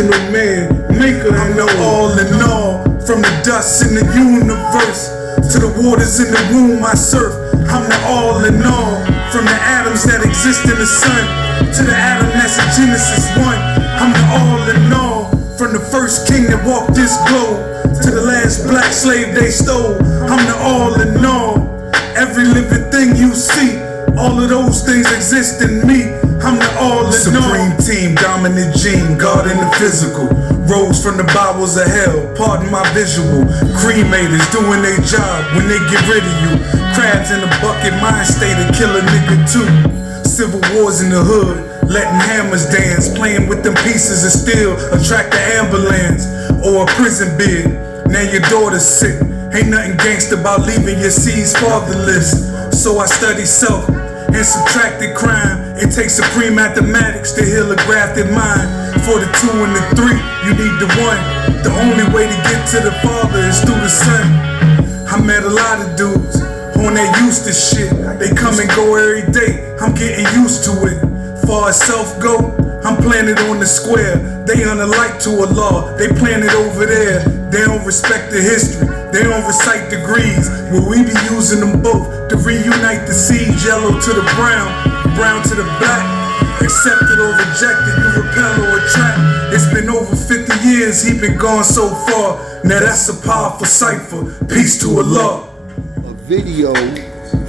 original man, maker. I'm the all in all, from the dust in the universe to the waters in the womb I surf. I'm the all in all, from the atoms that exist in the sun to the atom that's in Genesis 1. I'm the all in all, from the first king that walked this globe to the last black slave they stole. I'm the all in all, every living thing you see, all of those things exist in me. I'm the all in all. Supreme team, dominant gene, God in the physical. Rose from the bowels of hell, pardon my visual. Cremators doing their job when they get rid of you. Crabs in a bucket, mind state and kill a nigga too. Civil wars in the hood, letting hammers dance, playing with them pieces of steel, attract the ambulance or a prison bid. Now your daughter's sick, ain't nothing gangsta about leaving your seeds fatherless. So I study self and subtracted crime. It takes supreme mathematics to heal a grafted mind. For the 2 and the 3, you need the 1. The only way to get to the Father is through the Son. I met a lot of dudes on that used to shit. They come and go every day, I'm getting used to it. Far as self go, I'm planted on the square. They unalike to Allah, they planted over there. They don't respect the history, they don't recite degrees. Well, we be using them both to reunite the seeds. Yellow to the brown, brown to the black. Accepted or rejected, you repel or attract. It's been over 50 years, he been gone so far. Now that's a powerful cipher, peace to Allah. A video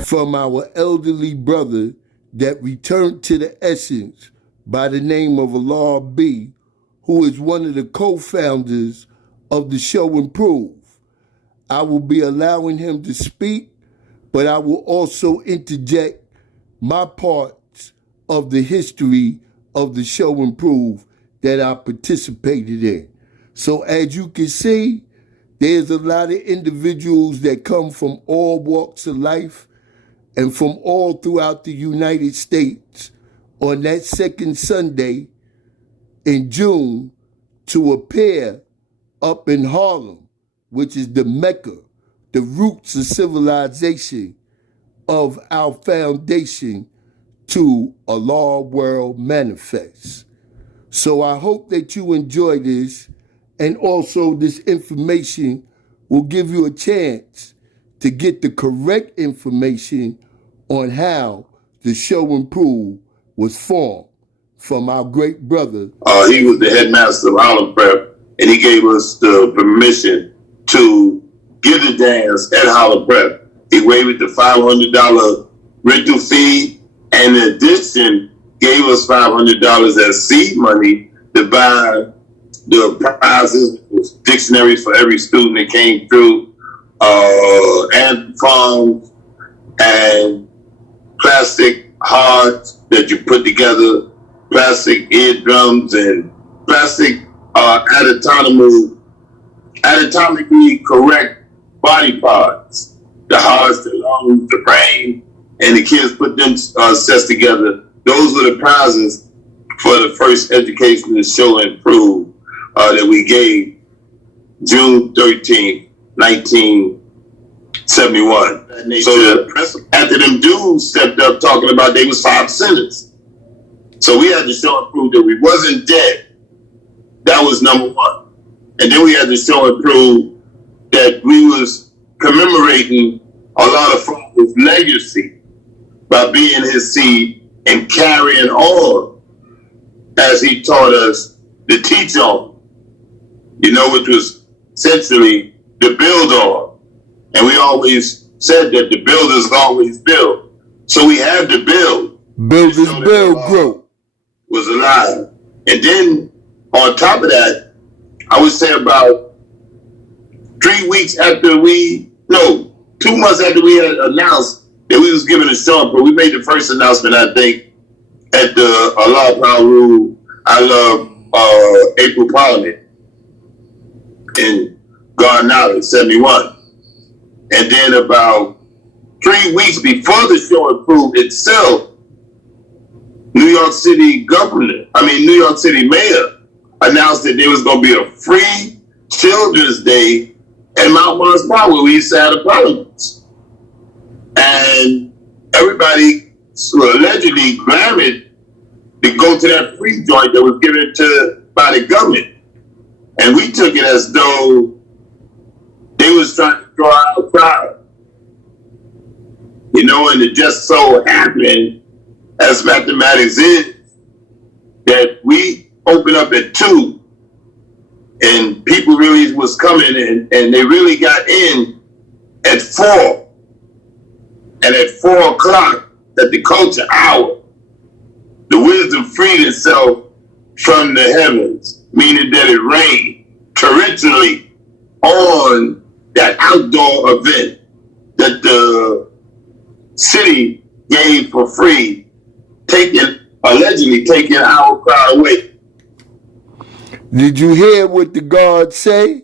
from our elderly brother that returned to the essence by the name of Allah B, who is one of the co-founders of the show Improve. I will be allowing him to speak, but I will also interject my parts of the history of the show Improve that I participated in. So as you can see, there's a lot of individuals that come from all walks of life and from all throughout the United States on that second Sunday in June to appear up in Harlem, which is the Mecca, the roots of civilization of our foundation to Allah World Manifest. So I hope that you enjoy this, and also this information will give you a chance to get the correct information on how the show Improve was formed from our great brother. He was the headmaster of Harlem Prep, and he gave us the permission to give the dance at Harlem Prep. He waived the $500 rental fee, and in addition, gave us $500 as seed money to buy the prizes, dictionaries for every student that came through, and phones, and plastic hearts that you put together, plastic eardrums, and plastic anatomically correct body parts, the hearts, the lungs, the brain, and the kids put them sets together. Those were the prizes for the first educational show Improve that we gave June 13th, 1971. So after them dudes stepped up talking about they was 5 centers. So we had to show and prove that we wasn't dead. That was number 1. And then we had to show and prove that we was commemorating a lot of father's legacy by being his seed and carrying on as he taught us to teach on, which was essentially to build on. And we always said that the builders always build. So we had to build. Builders build, grow. Was alive. And then on top of that, I would say about 2 months after we had announced that we was giving a show, but we made the first announcement, I think, at the Allah Power I Love April Parliament in Garden Island, 71. And then about 3 weeks before the show Improved itself, New York City mayor announced that there was going to be a free Children's Day at Mount Mars Park, where we used to have the parliaments. And everybody allegedly clamored to go to that free joint that was given by the government. And we took it as though they was trying to draw out a crowd. You know, and it just so happened, as mathematics is, that we opened up at 2 and people really was coming in, and they really got in at 4. And at 4 o'clock, at the culture hour, the wisdom freed itself from the heavens, meaning that it rained torrentially on that outdoor event that the city gave for free, allegedly taking our crowd away. Did you hear what the guards say?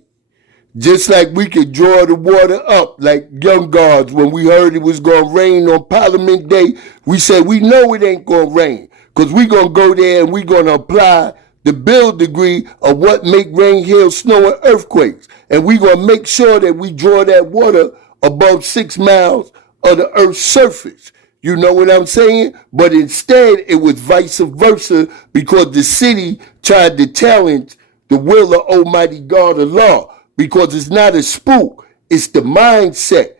Just like we could draw the water up like young guards when we heard it was going to rain on Parliament Day, we said we know it ain't going to rain because we going to go there and we going to apply the Bill degree of what make rain, hail, snow, and earthquakes. And we going to make sure that we draw that water above 6 miles of the earth's surface. You know what I'm saying? But instead, it was vice versa because the city tried to challenge the will of Almighty God Allah because it's not a spook, it's the mindset.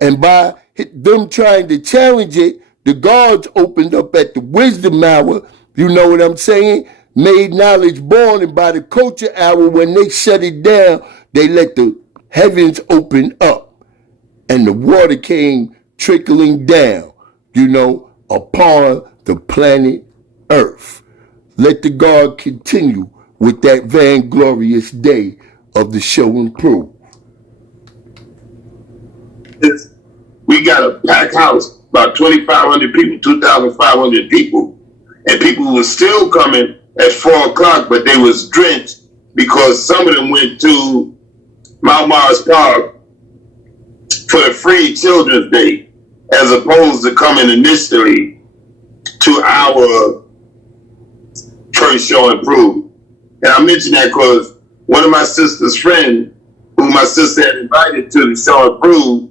And by them trying to challenge it, the guards opened up at the wisdom hour, you know what I'm saying? Made knowledge born, and by the culture hour, when they shut it down, they let the heavens open up. And the water came trickling down, you know, upon the planet Earth. Let the God continue with that vainglorious day of the show and prove. We got a packed house, about 2,500 people, 2,500 people, and people were still coming at 4 o'clock, but they was drenched because some of them went to Mount Morris Park for the free Children's Day, as opposed to coming initially to our first show and prove. And I mention that because one of my sister's friends, who my sister had invited to the show and prove,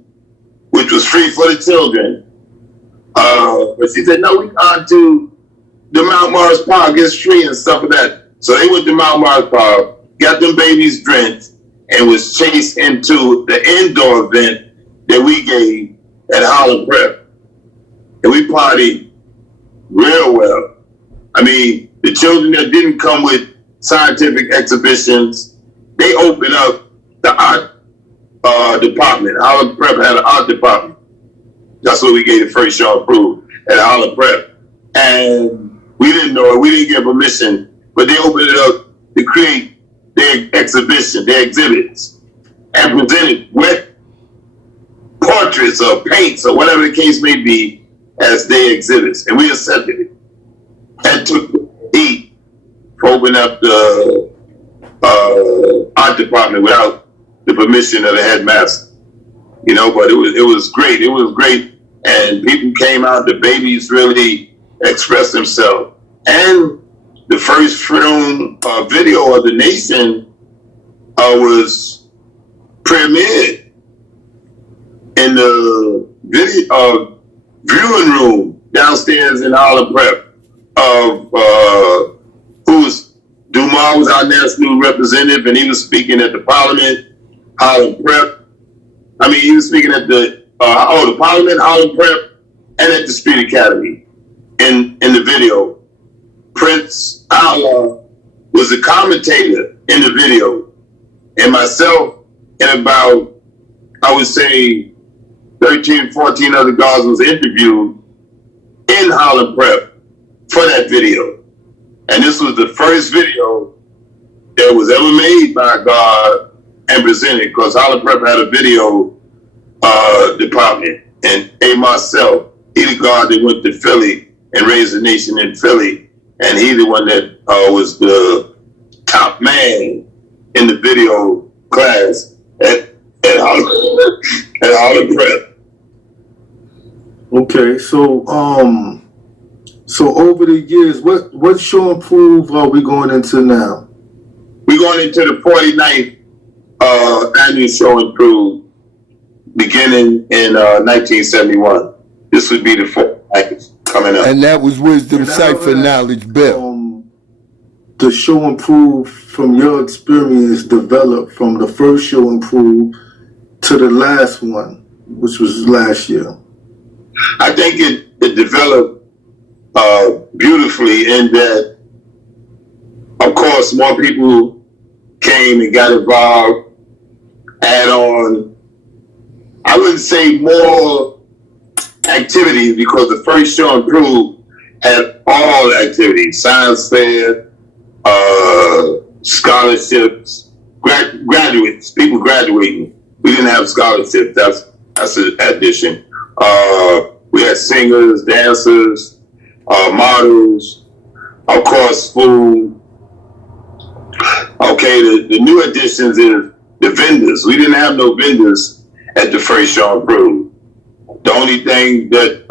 which was free for the children, but she said, no, we gone to the Mount Morris Park, it's free and stuff like that. So they went to Mount Morris Park, got them babies drenched, and was chased into the indoor event that we gave at Holland Prep. And we partied real well. I mean, the children that didn't come with scientific exhibitions, they opened up the art department. Holland Prep had an art department. That's what we gave the first show approved at Holland Prep. And we didn't know it, we didn't get permission, but they opened it up to create their exhibition, their exhibits, and presented with portraits or paints or whatever the case may be as their exhibits. And we accepted it and took the heat for opening up the art department without the permission of the headmaster. You know, but it was great. It was great. And people came out, the babies really expressed themselves. And the first film video of the nation was premiered in the video viewing room downstairs in Holland Prep of Dumas was our national representative, and he was speaking at the Parliament, Holland Prep. I mean, he was speaking at the Parliament, Holland Prep, and at the Street Academy in the video. Prince Allah was a commentator in the video, and myself and about, I would say, 13, 14 other guards was interviewed in Holland Prep for that video. And this was the first video that was ever made by a guard and presented, because Holland Prep had a video department. And A. Marcel, he the guard that went to Philly and raised the nation in Philly. And he the one that was the top man in the video class at Holland Prep. Okay, so over the years, what show and prove are we going into now? We're going into the 49th annual show and prove, beginning in 1971. This would be the 49th coming up. And that was Wisdom Cipher Knowledge Bill. the show and prove from your experience developed from the first show and prove to the last one, which was last year? I think it developed beautifully in that, of course, more people came and got involved, add on, I wouldn't say more activities, because the first show and prove had all activities, science fair, scholarships, graduates, people graduating. We didn't have scholarships. That's an addition. We had singers, dancers, models, of course, food. Okay, the new additions is the vendors. We didn't have no vendors at the first show and prove. The only thing that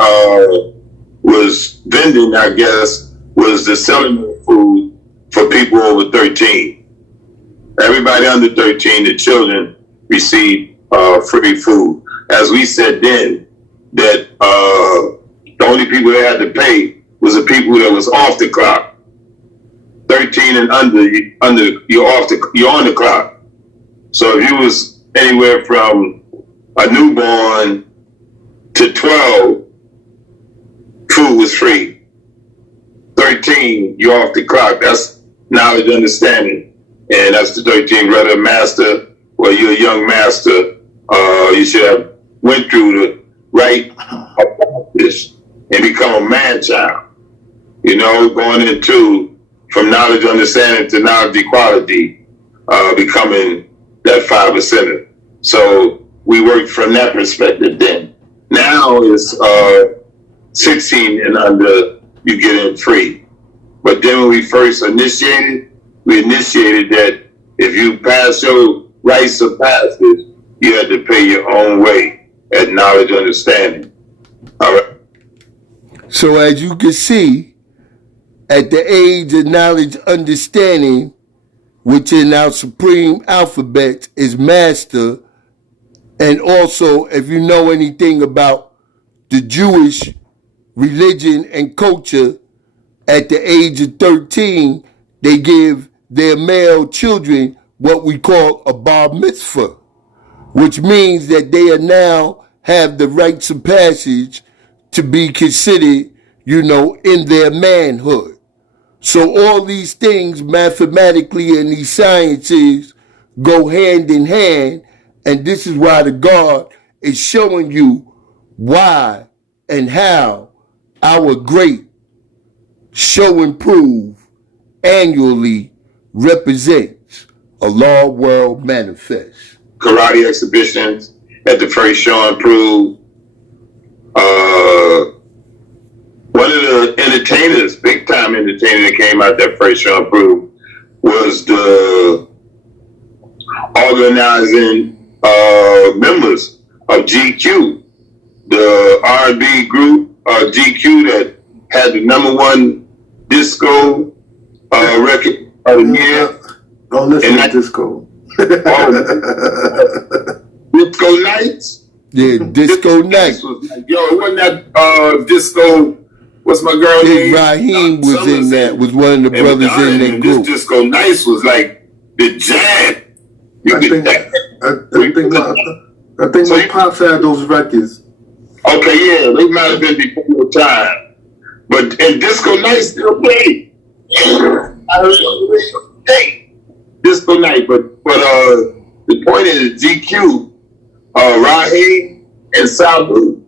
was vending, I guess, was the selling of food for people over 13. Everybody under 13, the children, received free food. As we said then, that the only people that had to pay was the people that was off the clock. 13 and under you're on the clock. So if you was anywhere from a newborn to 12, food was free. 13, you're off the clock. That's knowledge, understanding, and that's the 13. Whether a master or you're a young master, you should have went through the right practice and become a man child. You know, going into from knowledge, understanding to knowledge equality, becoming that 5%er. So we worked from that perspective then. Now it's 16 and under, you get in free. But then when we first initiated that if you pass your rites of passage, you had to pay your own way at knowledge, understanding. All right. So as you can see, at the age of knowledge, understanding, which in our supreme alphabet is master, and also if you know anything about the Jewish religion and culture, at the age of 13, they give their male children what we call a bar mitzvah, which means that they are now have the rites of passage to be considered, you know, in their manhood. So all these things mathematically and these sciences go hand in hand, and this is why the God is showing you why and how our great show and prove annually represents a law world manifest. Karate exhibitions at the first show and prove. One of the entertainers, big time entertainer that came out that first show and prove was the organizing members of GQ, the R&B group GQ that had the #1 disco record of the year. Don't listen to disco. Disco Nights? Yeah, Disco Night. Yo, it wasn't that disco, what's my girl name? Raheem was in that, was one of the brothers in that group. This Disco Nights was like the jam. I think my pops had those records. Okay, yeah, they might have been before your time. But, and Disco Night still played. I really hey, Disco Night, but the point is GQ, Raheem and Sabu,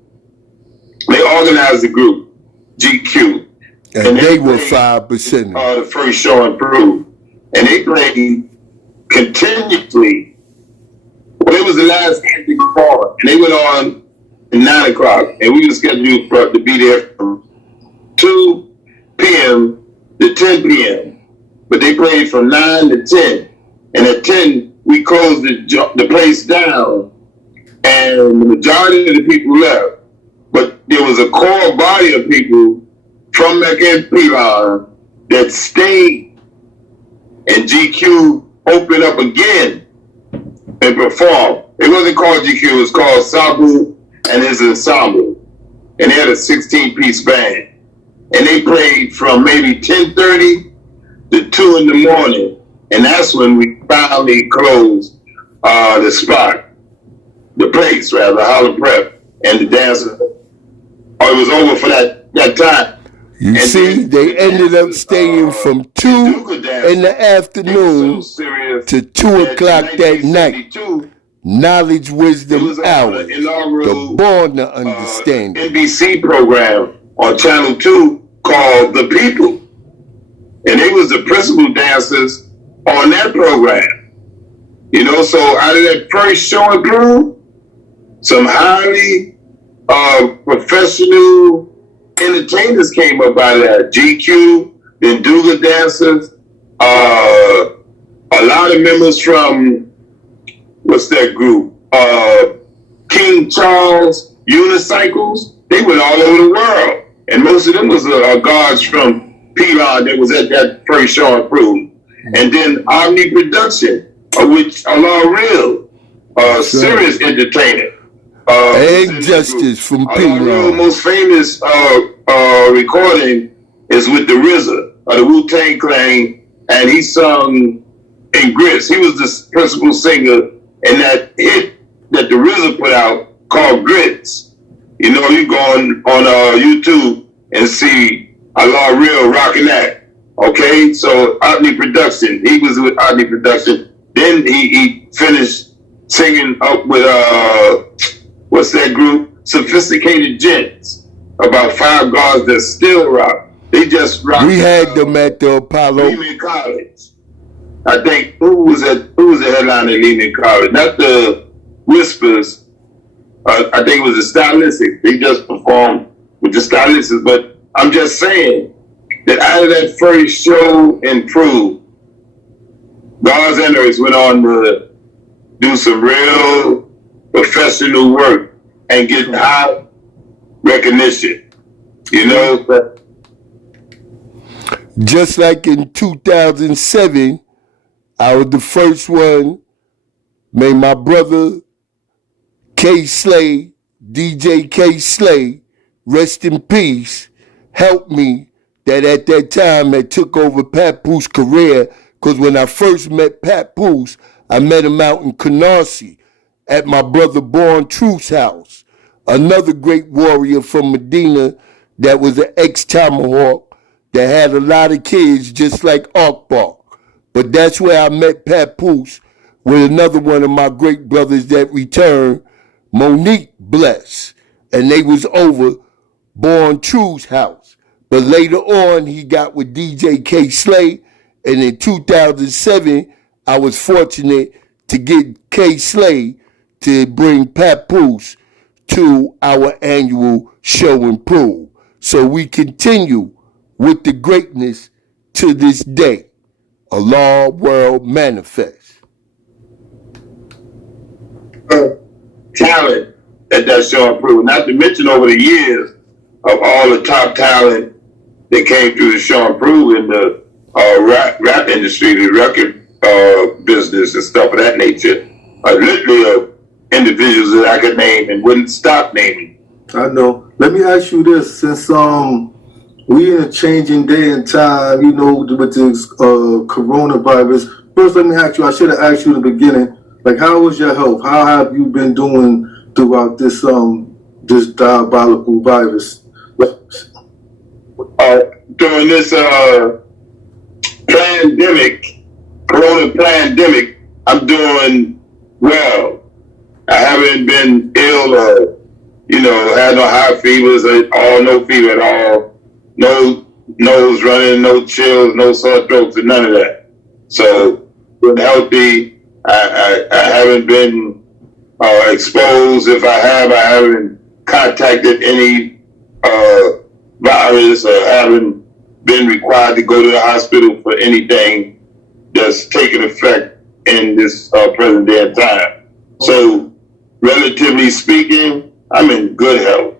they organized the group, GQ. And they were 5%. The first show and prove. And they played continuously. Well, it was the last Anthony Call, and they went on at 9 o'clock, and we were scheduled to be there from 2 p.m. to 10 p.m. But they played from 9 to 10. And at 10, we closed the place down, and the majority of the people left. But there was a core body of people from McNP that stayed, and GQ opened up again and performed. It wasn't called GQ, it was called Sabu and his ensemble. And they had a 16-piece band. And they played from maybe 10:30 to 2 in the morning, and that's when we finally closed the spot, the place rather, Holland Prep, and the dancers. It was over for that time. You And see, then they the ended up dancers, staying from 2 Duca dancers, in the afternoon so serious to 2 that o'clock in that night. 1972, Knowledge, it wisdom, was on hours. the inaugural The Born to Understand. NBC program on Channel 2 called The People. And they was the principal dancers on that program. You know, so out of that first show and crew, some highly professional entertainers came up out of that. GQ, then Duga dancers, a lot of members from, what's that group? King Charles Unicycles. They went all over the world. And most of them was guards from P-Line that was at that first show and crew. And then Omni Production, which Allah Real, serious entertainer. And Justice from Real P-Line. most famous recording is with the RZA of the Wu-Tang Clan, and he sung in Grits. He was the principal singer in that hit that the RZA put out called Grits. You know, you go on YouTube and see Allah Real rocking that. Okay, so Omni Production, he was with Omni Production. Then he finished singing up with what's that group? Sophisticated Gents. About 5 guys that still rock. They just rock. We had them at the Apollo. Lehman College. I think who was the headliner at Lehman College? Not the Whispers. I think it was the Stylistics. They just performed with the Stylistics. But I'm just saying that out of that first show and crew, God's Enemies went on to do some real professional work and get high recognition. You know? Just like in 2007, I was the first one. May my brother K Slay, DJ K Slay, rest in peace, help me that at that time that took over Papoose' career, because when I first met Papoose, I met him out in Canarsie at my brother Born Truth's house, another great warrior from Medina that was an ex-Tomahawk that had a lot of kids just like Akbar. But that's where I met Papoose with another one of my great brothers that returned, Monique Bless, and they was over Born Truth's house. But later on, he got with DJ K Slay, and in 2007, I was fortunate to get K Slay to bring Papoose to our annual show and prove. So we continue with the greatness to this day. Allah World Manifest. Talent that show and prove. Not to mention over the years of all the top talent that came through the show and prove in the rap industry, the record business and stuff of that nature. Literally individuals that I could name and wouldn't stop naming. I know. Let me ask you this, since we in a changing day and time, you know, with this coronavirus. First, let me ask you, I should have asked you in the beginning, like, how was your health? How have you been doing throughout this this diabolical virus? During this corona pandemic, I'm doing well. I haven't been ill or, had no high fevers or no fever at all. No nose running, no chills, no sore throats, and none of that. So, been healthy. I haven't been exposed. If I haven't contacted any virus or haven't been required to go to the hospital for anything that's taken effect in this present day of time. So, relatively speaking, I'm in good health.